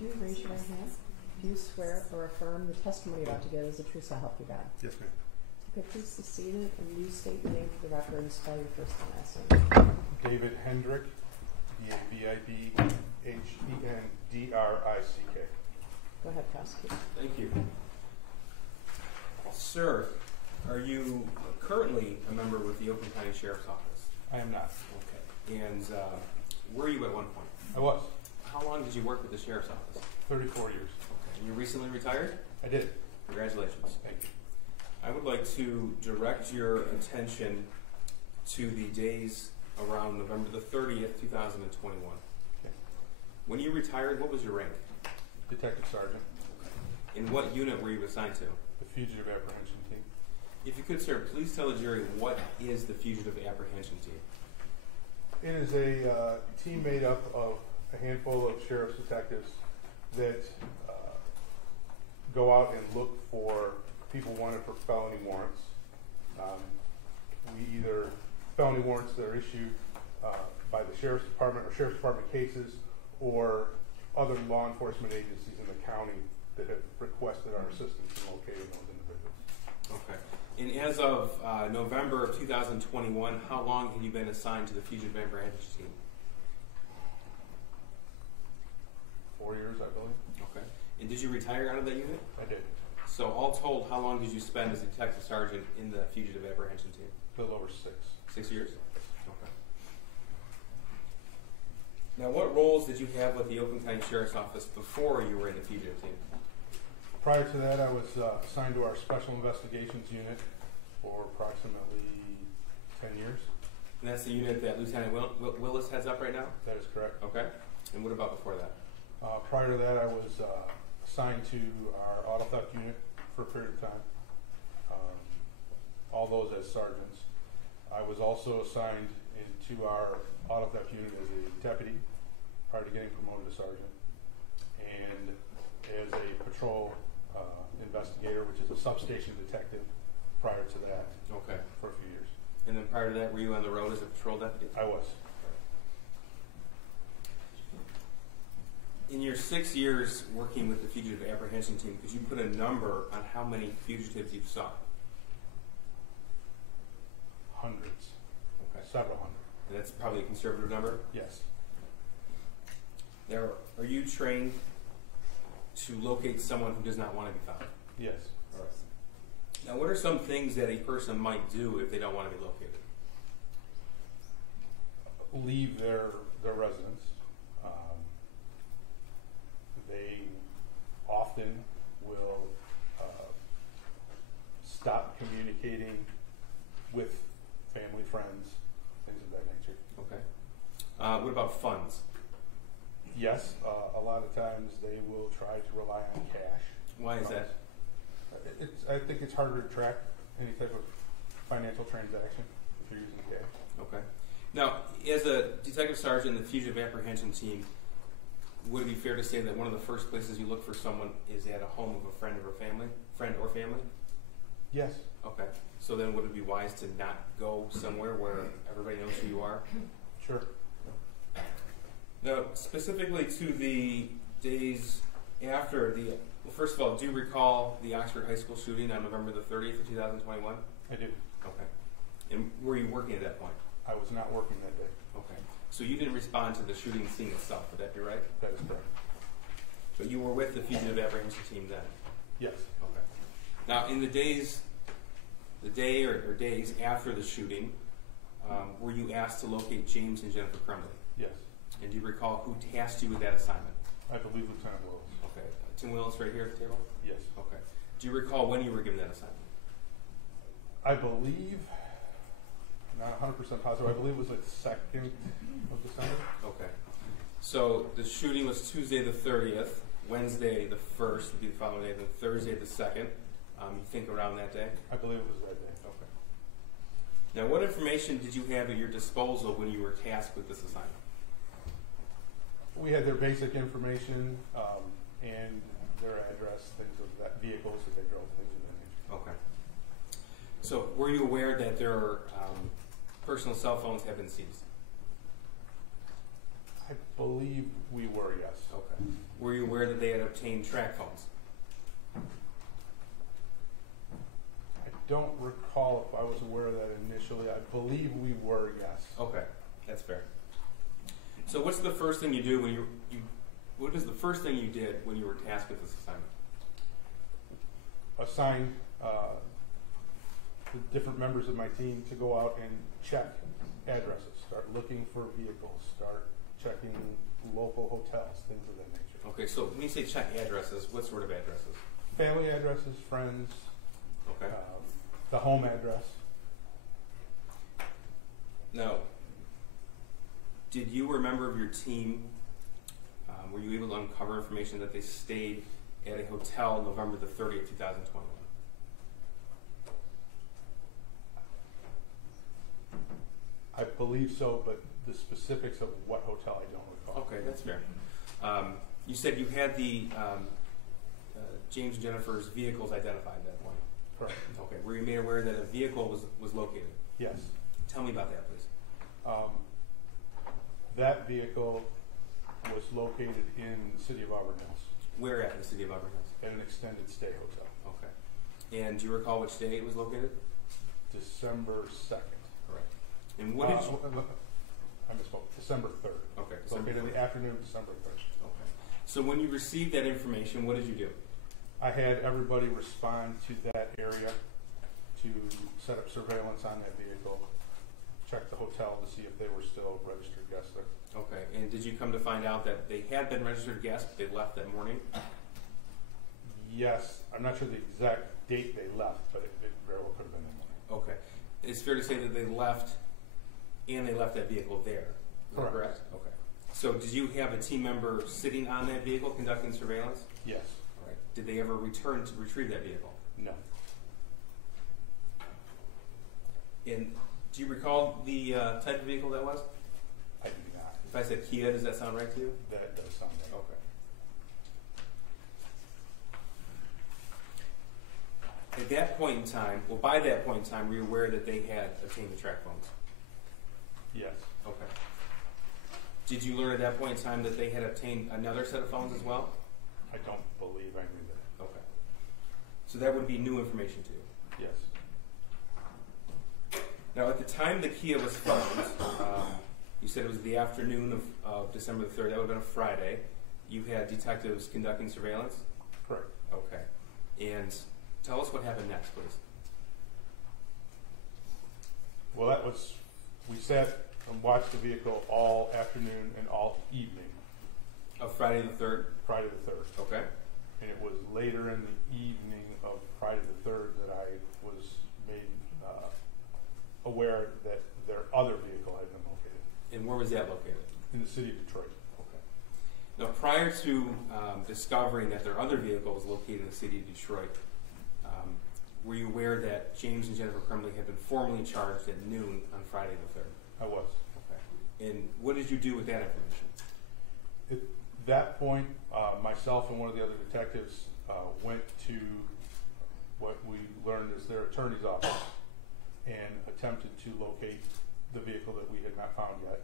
you, raise your right hand. Do you swear or affirm the testimony you're about to give is the truth so help you God? Yes, ma'am. Okay, please be seated and you state your name for the record and spell your first and last name. David Hendrick, D-A-V-I-D-H-E-N-D-R-I-C-K. Go ahead, prosecutor. Thank you. Sir, are you currently a member with the Oakland County Sheriff's Office? I am not. Okay. And were you at one point? I was. How long did you work with the Sheriff's Office? 34 years. Okay. And you recently retired? I did. Congratulations. Thank you. I would like to direct your attention to the days around November the 30th, 2021. Okay. When you retired, what was your rank? Detective Sergeant. In what unit were you assigned to? The Fugitive Apprehension Team. If you could, sir, please tell the jury what is the Fugitive Apprehension Team? It is a team made up of a handful of sheriff's detectives that go out and look for people wanted for felony warrants. We either felony warrants that are issued by the Sheriff's Department or Sheriff's Department cases or other law enforcement agencies in the county that have requested our assistance in locating those individuals. Okay. And as of November of 2021, how long have you been assigned to the Fugitive Apprehension Team? 4 years, I believe. Okay. And did you retire out of that unit? I did. So all told, how long did you spend as a detective sergeant in the Fugitive Apprehension Team? A little over 6. 6 years? Okay. Now, what roles did you have with the Oakland County Sheriff's Office before you were in the Fugitive Team? Prior to that, I was assigned to our Special Investigations Unit for approximately 10 years. And that's the unit that Lieutenant Willis heads up right now? That is correct. Okay. And what about before that? Prior to that, I was assigned to our Auto Theft Unit for a period of time, all those as sergeants. I was also assigned into our Auto Theft Unit as a deputy prior to getting promoted to sergeant, and as a patrol investigator, which is a substation detective, prior to that. Okay. For a few years. And then prior to that, were you on the road as a patrol deputy? I was. In your 6 years working with the Fugitive Apprehension Team, could you put a number on how many fugitives you've sought? Hundreds. Okay. Several hundred. And that's probably a conservative number? Yes. Now, are you trained to locate someone who does not want to be found? Yes. All right. Now, what are some things that a person might do if they don't want to be located? Leave their residence. They often will stop communicating with family, friends, things of that nature. Okay. What about funds? Yes, a lot of times they will try to rely on cash. Why is that? I think it's harder to track any type of financial transaction if you're using cash. Okay. Now, as a detective sergeant in the Fugitive Apprehension Team, would it be fair to say that one of the first places you look for someone is at a home of a friend or family? Yes. Okay. So then would it be wise to not go somewhere where everybody knows who you are? Sure. Now, specifically to the days after the, well, first of all, do you recall the Oxford High School shooting on November the 30th of 2021? I do. Okay. And were you working at that point? I was not working that day. Okay. So you didn't respond to the shooting scene itself, would that be right? That is correct. But you were with the Fugitive Apprehension Team then? Yes. Okay. Now, in the day or days after the shooting, were you asked to locate James and Jennifer Crumley? Yes. And do you recall who tasked you with that assignment? I believe Lieutenant Willis. Okay. Tim Willis right here at the table? Yes. Okay. Do you recall when you were given that assignment? I believe, not 100% positive, I believe it was like the 2nd of December. Okay. So the shooting was Tuesday the 30th, Wednesday the 1st would be the following day, then Thursday the 2nd. You think around that day? I believe it was that day. Okay. Now, what information did you have at your disposal when you were tasked with this assignment? We had their basic information and their address, things of that, vehicles that they drove, things of that nature. Okay. So, were you aware that their personal cell phones have been seized? I I believe we were, yes. Okay. Were you aware that they had obtained track phones? I don't recall if I was aware of that initially. I believe we were, yes. Okay, that's fair. So what's the first thing you do when what is the first thing you did when you were tasked with this assignment? Assigned the different members of my team to go out and check addresses, start looking for vehicles, start checking local hotels, things of that nature. Okay, so when you say check addresses, what sort of addresses? Family addresses, friends, Okay. the home address. Now, did you or a member of your team, were you able to uncover information that they stayed at a hotel November the 30th, 2021? I believe so, but the specifics of what hotel I don't recall. Okay, that's fair. You said you had the James and Jennifer's vehicles identified at that point. Correct. Okay, were you made aware that a vehicle was located? Yes. Tell me about that, please. That vehicle was located in the city of Auburn Hills Where at in the city of Auburn Hills? at an extended stay hotel. Okay. And do you recall which day it was located? December 2nd. Correct. And what did you... I misspoke. December 3rd. Okay. Located in the afternoon of December 3rd. Okay. So when you received that information, what did you do? I had everybody respond to that area to set up surveillance on that vehicle, check the hotel to see if they were still registered guests there. Okay. And did you come to find out that they had been registered guests, but they left that morning? Yes, I'm not sure the exact date they left, but it very well could have been that morning. Okay. It's fair to say that they left and they left that vehicle there. Is that Correct. correct? Okay. So did you have a team member sitting on that vehicle conducting surveillance? Yes. All right. Did they ever return to retrieve that vehicle? No. And do you recall the type of vehicle that was? I do not. If I said Kia, does that sound right to you? That does sound right. Okay. At that point in time, well, by that point in time, were you aware that they had obtained the track phones? Yes. Okay. Did you learn at that point in time that they had obtained another set of phones as well? I don't believe I knew that. Okay. So that would be new information to you. Yes. Now, at the time the Kia was found, you said it was the afternoon of December the 3rd. That would have been a Friday. You had detectives conducting surveillance? Correct. Okay. And tell us what happened next, please. Well, we sat and watched the vehicle all afternoon and all evening, Of Friday the 3rd? Friday the 3rd. Okay. And it was later in the evening of Friday the 3rd that I was made aware that their other vehicle had been located. And where was that located? In the city of Detroit. Okay. Now, prior to discovering that their other vehicle was located in the city of Detroit, were you aware that James and Jennifer Crumley had been formally charged at noon on Friday the 3rd? I was. Okay. And what did you do with that information? At that point, myself and one of the other detectives went to what we learned is their attorney's office and attempted to locate the vehicle that we had not found yet.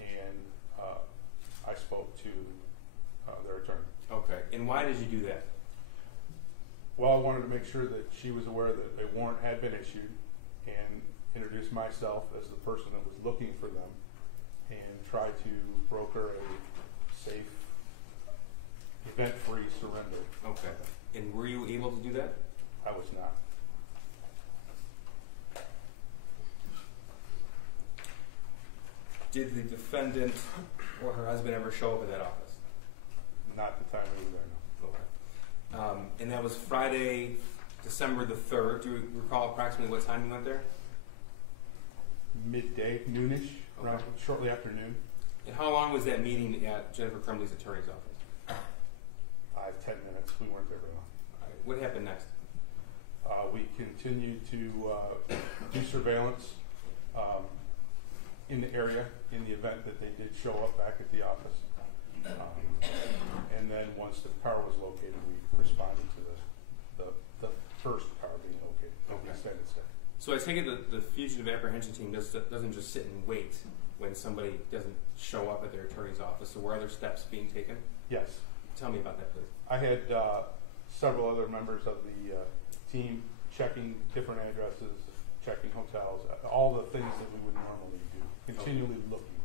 And I spoke to their attorney. Okay. And why did you do that? Well, I wanted to make sure that she was aware that a warrant had been issued and introduce myself as the person that was looking for them and try to broker a safe, event-free surrender. Okay. And were you able to do that? I was not. Did the defendant or her husband ever show up at that office? Not the time we were there, no. Okay. And that was Friday, December the 3rd. Do you recall approximately what time you went there? Midday, noonish, around Okay. shortly after noon. And how long was that meeting at Jennifer Crumley's attorney's office? 10 minutes. We weren't there very long. All right. What happened next? We continued to do surveillance in the area in the event that they did show up back at the office. And then once the car was located, we responded to the first car being located. Okay. Extended stay. So I take it that the Fugitive Apprehension team doesn't just sit and wait when somebody doesn't show up at their attorney's office. So were other steps being taken? Yes. Tell me about that, please. I had several other members of the team checking different addresses, checking hotels, all the things that we would normally do, continually looking.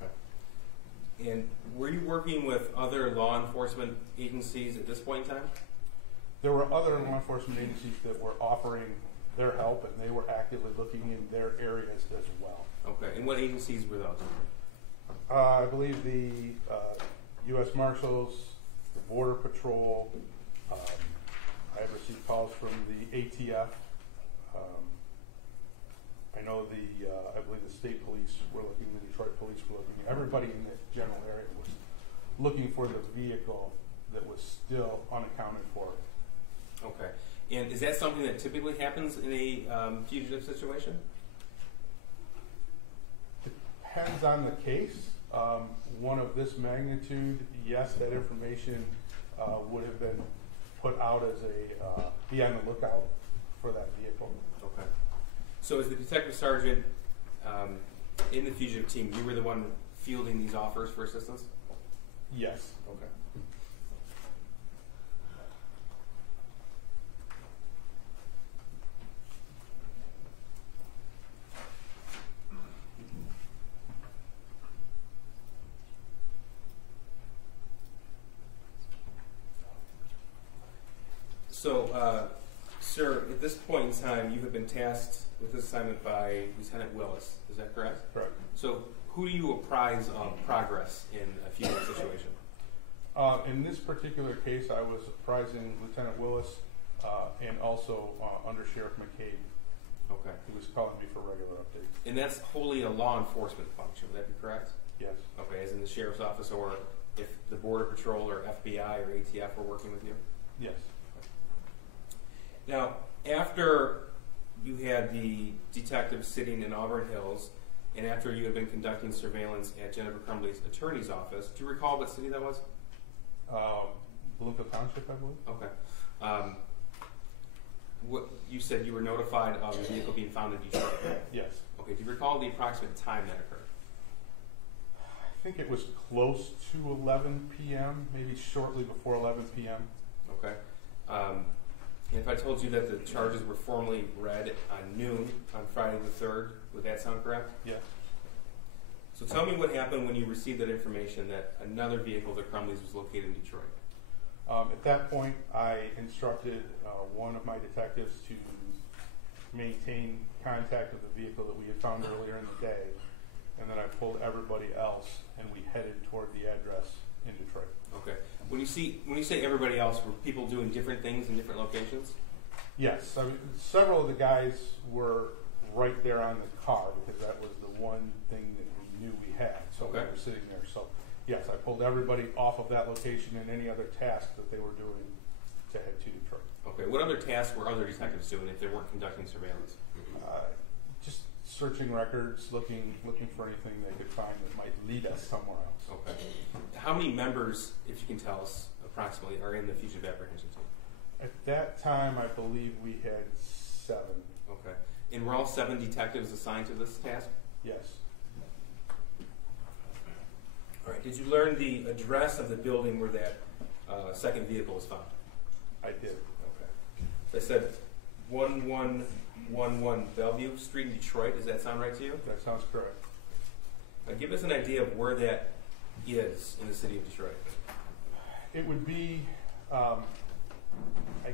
Okay. And were you working with other law enforcement agencies at this point in time? There were other law enforcement agencies that were offering their help, and they were actively looking in their areas as well. Okay. And what agencies were those? I believe the U.S. Marshals, the Border Patrol. I have received calls from the ATF. I know I believe the state police were looking, the Detroit police were looking. Everybody in the general area was looking for the vehicle that was still unaccounted for. Okay. And is that something that typically happens in a fugitive situation? Depends on the case. One of this magnitude, yes, that information would have been put out as a be on the lookout for that vehicle. Okay. So as the detective sergeant in the fugitive team, you were the one fielding these offers for assistance? Yes. Okay. So, sir, at this point in time, you have been tasked with this assignment by Lieutenant Willis. Is that correct? Correct. So, who do you apprise of progress in a fugitive situation? In this particular case, I was apprising Lieutenant Willis and also Under Sheriff McCabe. Okay. He was calling me for regular updates. And that's wholly a law enforcement function. Would that be correct? Yes. Okay, as in the sheriff's office, or if the Border Patrol or FBI or ATF were working with you? Yes. Now, after you had the detective sitting in Auburn Hills, and after you had been conducting surveillance at Jennifer Crumbley's attorney's office, do you recall what city that was? Bloomfield Township, I believe. Okay. What you said you were notified of the vehicle being found in Detroit. Yes. Okay. Do you recall the approximate time that occurred? I think it was close to 11 p.m., maybe shortly before 11 p.m. Okay. And if I told you that the charges were formally read on noon on Friday the 3rd, would that sound correct? Yes. So tell me what happened when you received that information that another vehicle, the Crumleys, was located in Detroit. At that point, I instructed one of my detectives to maintain contact with the vehicle that we had found earlier in the day, and then I pulled everybody else, and we headed toward the address in Detroit. Okay. When you say everybody else, were people doing different things in different locations? Yes. I mean, several of the guys were right there on the car because that was the one thing that we knew we had. So Okay. they were sitting there. So yes, I pulled everybody off of that location and any other tasks that they were doing to head to Detroit. Okay. What other tasks were other detectives doing if they weren't conducting surveillance? Just searching records, looking for anything they could find that might lead us somewhere else. Okay. How many members, if you can tell us approximately, are in the fugitive apprehension team? At that time, I believe we had 7. Okay. And were all 7 detectives assigned to this task? Yes. All right. Did you learn the address of the building where that second vehicle was found? I did. Okay. I said 1111 Bellevue Street in Detroit. Does that sound right to you? That sounds correct. Now give us an idea of where that is in the city of Detroit. It would be, I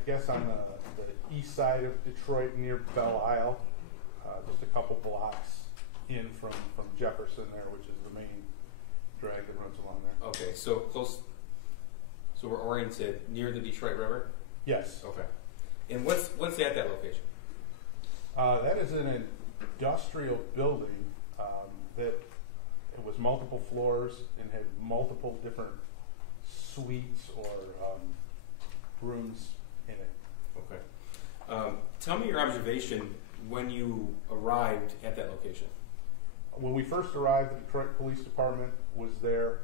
guess, on the east side of Detroit near Belle Isle, just a couple blocks in from Jefferson there, which is the main drag that runs along there. Okay, so close. So we're oriented near the Detroit River? Yes. Okay. And what's at that location? That is an industrial building that it was multiple floors and had multiple different suites or rooms in it. Okay. Tell me your observation when you arrived at that location. When we first arrived, the Detroit Police Department was there.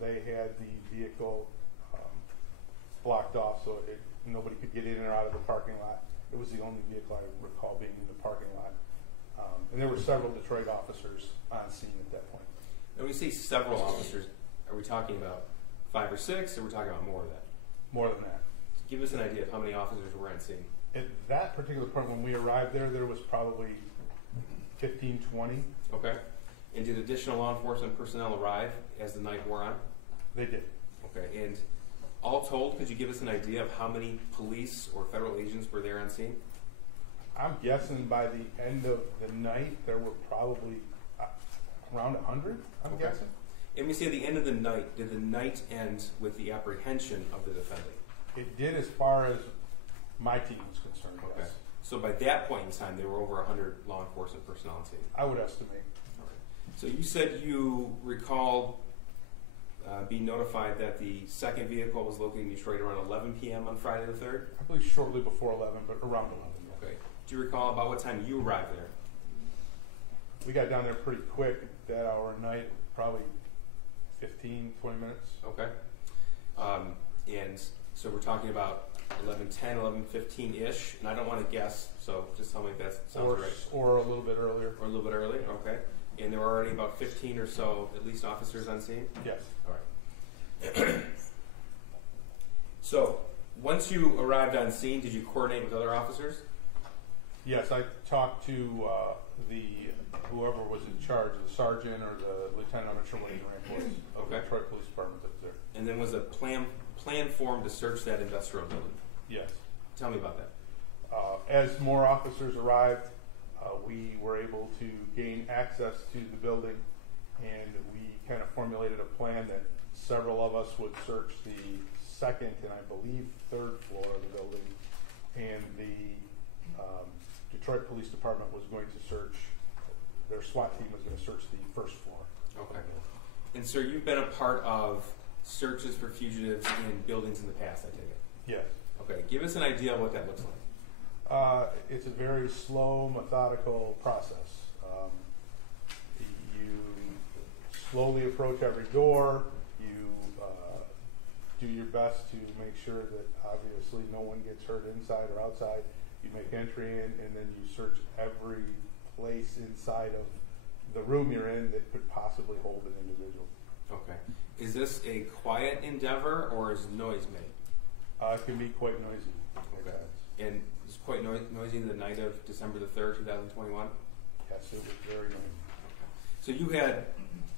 They had the vehicle blocked off so nobody could get in or out of the parking lot. It was the only vehicle I recall being in the parking lot. And there were several Detroit officers on scene at that point. When we say several officers, are we talking about 5 or 6, or are we talking about more of that? More than that. Give us an idea of how many officers were on scene. At that particular point, when we arrived there was probably 15, 20. Okay. And did additional law enforcement personnel arrive as the night wore on? They did. Okay. And all told, could you give us an idea of how many police or federal agents were there on scene? I'm guessing by the end of the night, there were probably around 100, I'm Okay. guessing. And we say at the end of the night, did the night end with the apprehension of the defendant? It did as far as my team was concerned, Okay. yes. So by that point in time, there were over 100 law enforcement personnel on scene. I would estimate. All right. So you said you recall being notified that the second vehicle was located in Detroit around 11 p.m. on Friday the 3rd? I believe shortly before 11, but around 11. Okay. Do you recall about what time you arrived there? We got down there pretty quick that hour of night, probably 15, 20 minutes. Okay. And so we're talking about 11:10, 11:15-ish, and I don't want to guess, so just tell me if that sounds right. Or a little bit earlier. Or a little bit early, okay. And there were already about 15 or so, at least, officers on scene? Yes. All right. So, once you arrived on scene, did you coordinate with other officers? Yes, I talked to whoever was in charge, the sergeant or the lieutenant, I'm not sure what his rank was, of the Okay. Detroit Police Department that's there. And then was a plan formed to search that industrial building? Yes. Tell me about that. As more officers arrived, we were able to gain access to the building, and we kind of formulated a plan that several of us would search the second and I believe third floor of the building, and the Detroit Police Department was going to search, their SWAT team was going to search the first floor. Okay. And sir, you've been a part of searches for fugitives in buildings in the past, I take it? Yes. Okay, give us an idea of what that looks like. It's a very slow, methodical process. You slowly approach every door. You do your best to make sure that obviously no one gets hurt inside or outside. You make entry in, and then you search every place inside of the room you're in that could possibly hold an individual. Okay. Is this a quiet endeavor, or is noise made? It can be quite noisy. Okay. And it's quite noisy the night of December the 3rd, 2021? Yes, it was very noisy. So you had,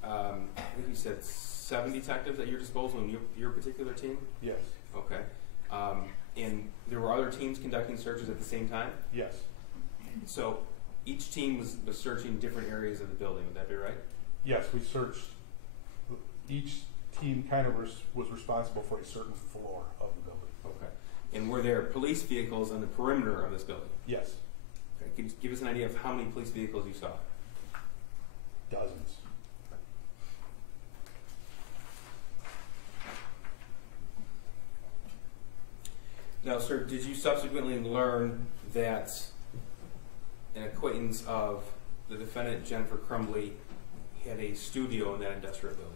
I think you said 7 detectives at your disposal in your particular team? Yes. Okay. And there were other teams conducting searches at the same time? Yes. So each team was searching different areas of the building, would that be right? Yes, we searched. Each team kind of was responsible for a certain floor of the building. Okay. And were there police vehicles on the perimeter of this building? Yes. Okay. Can you give us an idea of how many police vehicles you saw? Dozens. Now, sir, did you subsequently learn that an acquaintance of the defendant, Jennifer Crumbly, had a studio in that industrial building?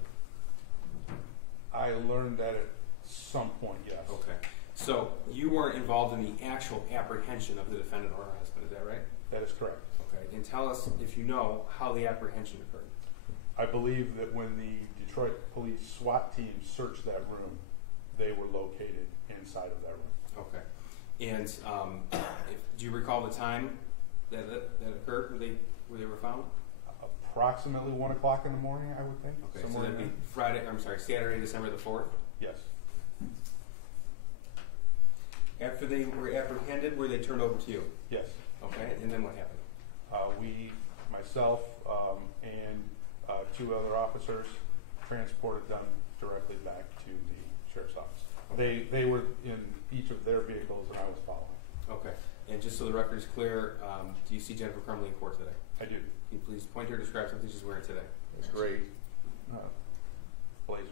I learned that at some point, yes. Okay. So you weren't involved in the actual apprehension of the defendant or her husband, is that right? That is correct. Okay. And tell us, if you know, how the apprehension occurred. I believe that when the Detroit Police SWAT team searched that room, they were located inside of that room. Okay. And do you recall the time that occurred where they were found? Approximately 1 o'clock in the morning, I would think. Okay, so that'd be Saturday, December the 4th? Yes. After they were apprehended, were they turned over to you? Yes. Okay, and then what happened? Myself, and 2 other officers transported them directly back to the sheriff's office. They were in each of their vehicles, and I was following. Okay, and just so the record is clear, do you see Jennifer Crumbly in court today? I do. Can you please point her, describe something she's wearing today? It's great. Blazer.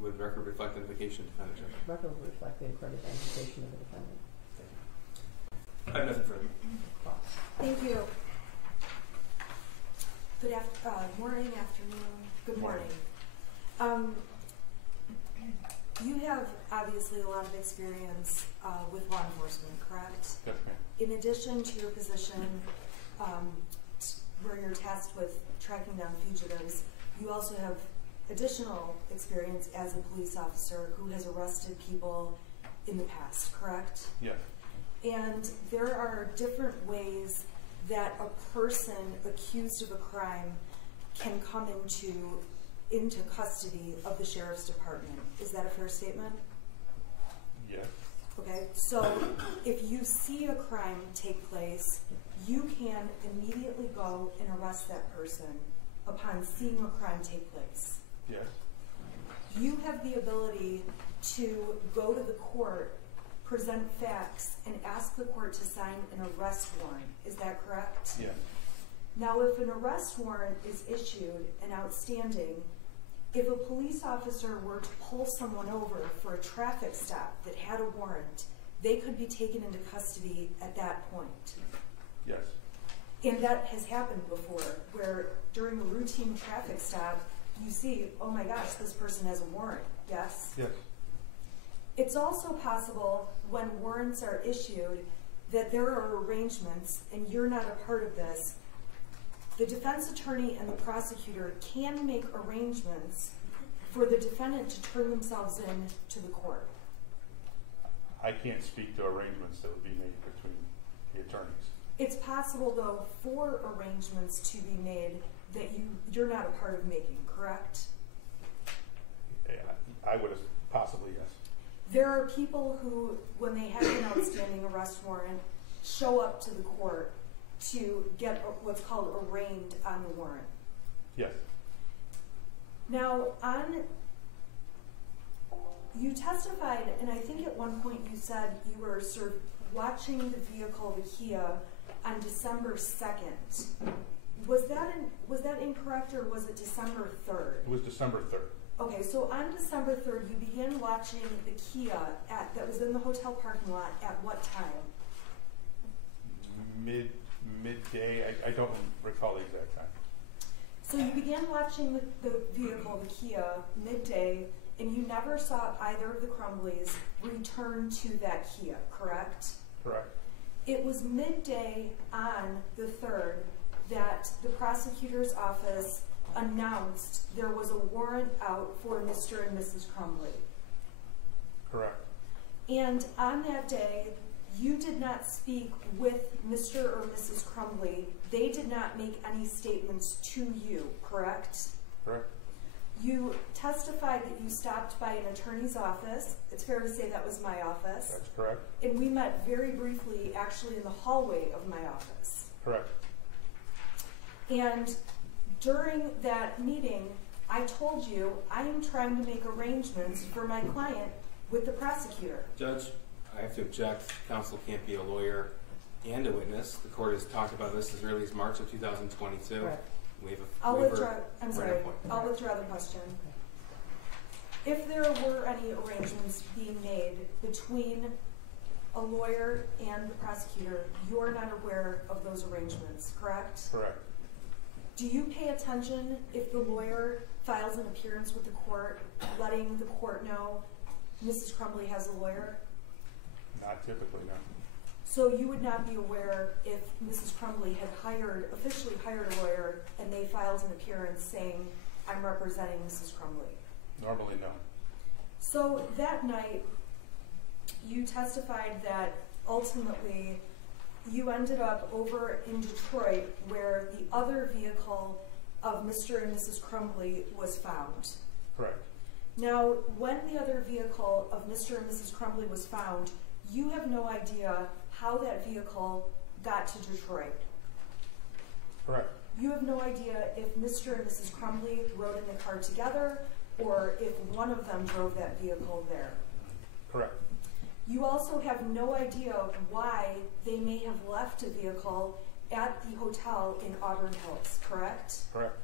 Would the record reflect identification of the defendant? Record will reflect the accredited identification of the defendant. I have nothing further. Thank you. Good morning, afternoon. Good morning. You have obviously a lot of experience with law enforcement, correct? Yes, ma'am. In addition to your position where you're tasked with tracking down fugitives, you also have additional experience as a police officer who has arrested people in the past, correct? Yes. And there are different ways that a person accused of a crime can come into custody of the sheriff's department. Is that a fair statement? Yes. Okay, so if you see a crime take place, you can immediately go and arrest that person upon seeing a crime take place. Yes. You have the ability to go to the court, present facts, and ask the court to sign an arrest warrant. Is that correct? Yes. Now, if an arrest warrant is issued and outstanding, if a police officer were to pull someone over for a traffic stop that had a warrant, they could be taken into custody at that point. Yes. And that has happened before, where during a routine traffic stop, you see, oh my gosh, this person has a warrant, yes? Yes. It's also possible when warrants are issued that there are arrangements, and you're not a part of this. The defense attorney and the prosecutor can make arrangements for the defendant to turn themselves in to the court. I can't speak to arrangements that would be made between the attorneys. It's possible, though, for arrangements to be made that you're not a part of making, correct? Yeah, I would have possibly, yes. There are people who, when they have an outstanding arrest warrant, show up to the court to get what's called arraigned on the warrant. Yes. Now, you testified, and I think at one point you said you were sort of watching the vehicle, the Kia, on December 2nd. Was that incorrect, or was it December 3rd? It was December 3rd. Okay, so on December 3rd, you began watching the Kia that was in the hotel parking lot at what time? Midday. I don't recall the exact time. So you began watching the vehicle, the Kia, midday, and you never saw either of the Crumbleys return to that Kia, correct? Correct. It was midday on the 3rd that the prosecutor's office announced there was a warrant out for Mr. and Mrs. Crumbly. Correct. And on that day, you did not speak with Mr. or Mrs. Crumbly. They did not make any statements to you, correct? Correct. You testified that you stopped by an attorney's office. It's fair to say that was my office. That's correct. And we met very briefly, actually, in the hallway of my office. Correct. And during that meeting, I told you I am trying to make arrangements for my client with the prosecutor. Judge, I have to object. Counsel can't be a lawyer and a witness. The court has talked about this as early as March of 2022. Correct. We have a I'll waiver withdraw. I'm right sorry. on point. I'll withdraw the question. If there were any arrangements being made between a lawyer and the prosecutor, you're not aware of those arrangements, correct? Correct. Do you pay attention if the lawyer files an appearance with the court, letting the court know Mrs. Crumbly has a lawyer? Not typically, no. So you would not be aware if Mrs. Crumbly had officially hired a lawyer, and they filed an appearance saying, I'm representing Mrs. Crumbly? Normally, no. So that night, you testified that ultimately you ended up over in Detroit where the other vehicle of Mr. and Mrs. Crumbly was found. Correct. Now, when the other vehicle of Mr. and Mrs. Crumbly was found, you have no idea how that vehicle got to Detroit. Correct. You have no idea if Mr. and Mrs. Crumbly rode in the car together or if one of them drove that vehicle there. Correct. You also have no idea why they may have left a vehicle at the hotel in Auburn Hills, correct? Correct.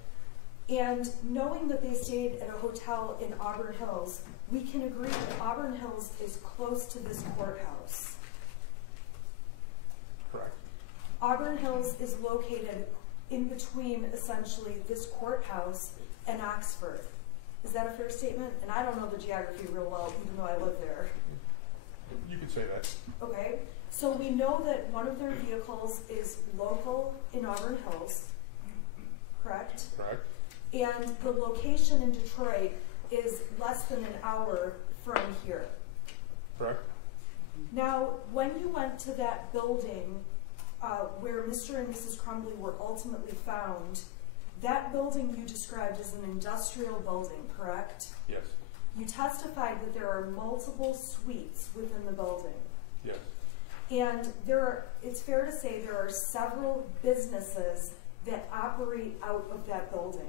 And knowing that they stayed at a hotel in Auburn Hills, we can agree that Auburn Hills is close to this courthouse. Correct. Auburn Hills is located in between, essentially, this courthouse and Oxford. Is that a fair statement? And I don't know the geography real well, even though I live there. You could say that. Okay, so we know that one of their vehicles is local in Auburn Hills, correct? Correct. And the location in Detroit is less than an hour from here. Correct. Now, when you went to that building where Mr. and Mrs. Crumbly were ultimately found, that building you described as an industrial building, correct? Yes. You testified that there are multiple suites within the building. Yes. And it's fair to say there are several businesses that operate out of that building.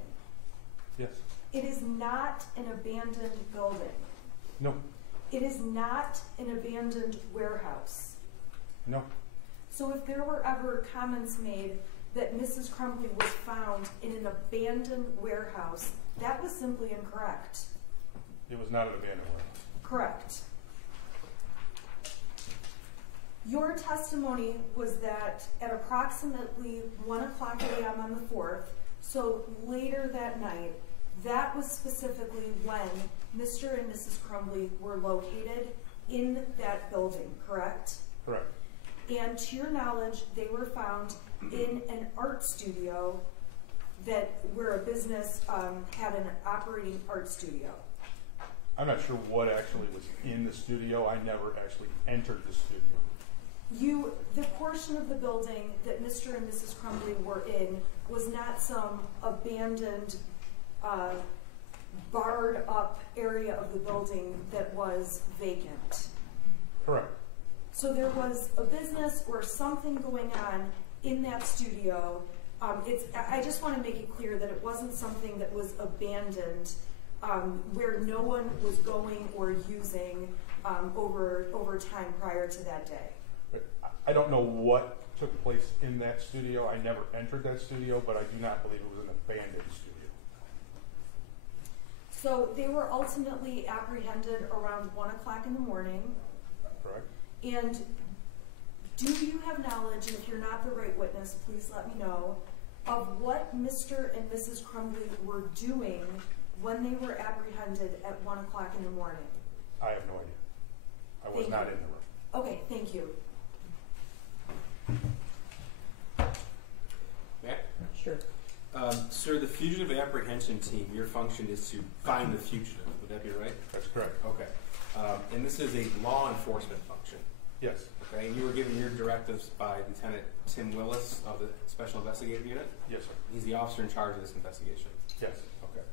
Yes. It is not an abandoned building. No. It is not an abandoned warehouse. No. So if there were ever comments made that Mrs. Crumbly was found in an abandoned warehouse, that was simply incorrect. It was not an abandoned warehouse. Correct. Your testimony was that at approximately 1 o'clock a.m. on the 4th, so later that night, that was specifically when Mr. and Mrs. Crumbly were located in that building, correct? Correct. And to your knowledge, they were found in an art studio where a business had an operating art studio. I'm not sure what actually was in the studio. I never actually entered the studio. The portion of the building that Mr. and Mrs. Crumbly were in was not some abandoned, barred up area of the building that was vacant. Correct. So there was a business or something going on in that studio. I just want to make it clear that it wasn't something that was abandoned where no one was going or using over time prior to that day. But I don't know what took place in that studio. I never entered that studio, but I do not believe it was an abandoned studio. So they were ultimately apprehended around 1 o'clock in the morning. Correct. And do you have knowledge, and if you're not the right witness, please let me know, of what Mr. and Mrs. Crumbly were doing when they were apprehended at 1 o'clock in the morning? I have no idea. I was not in the room. Okay, thank you. Matt? Sure. Sir, the fugitive apprehension team, your function is to find the fugitive. Would that be right? That's correct. Okay. And this is a law enforcement function. Yes. Okay. And you were given your directives by Lieutenant Tim Willis of the Special Investigative Unit? Yes, sir. He's the officer in charge of this investigation. Yes. Okay.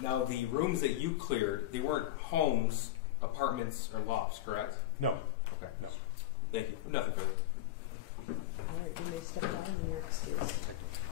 Now, the rooms that you cleared, they weren't homes, apartments, or lofts, correct? No. Okay. No. Thank you. Nothing further. All right, you may step down and you're excused. Thank you.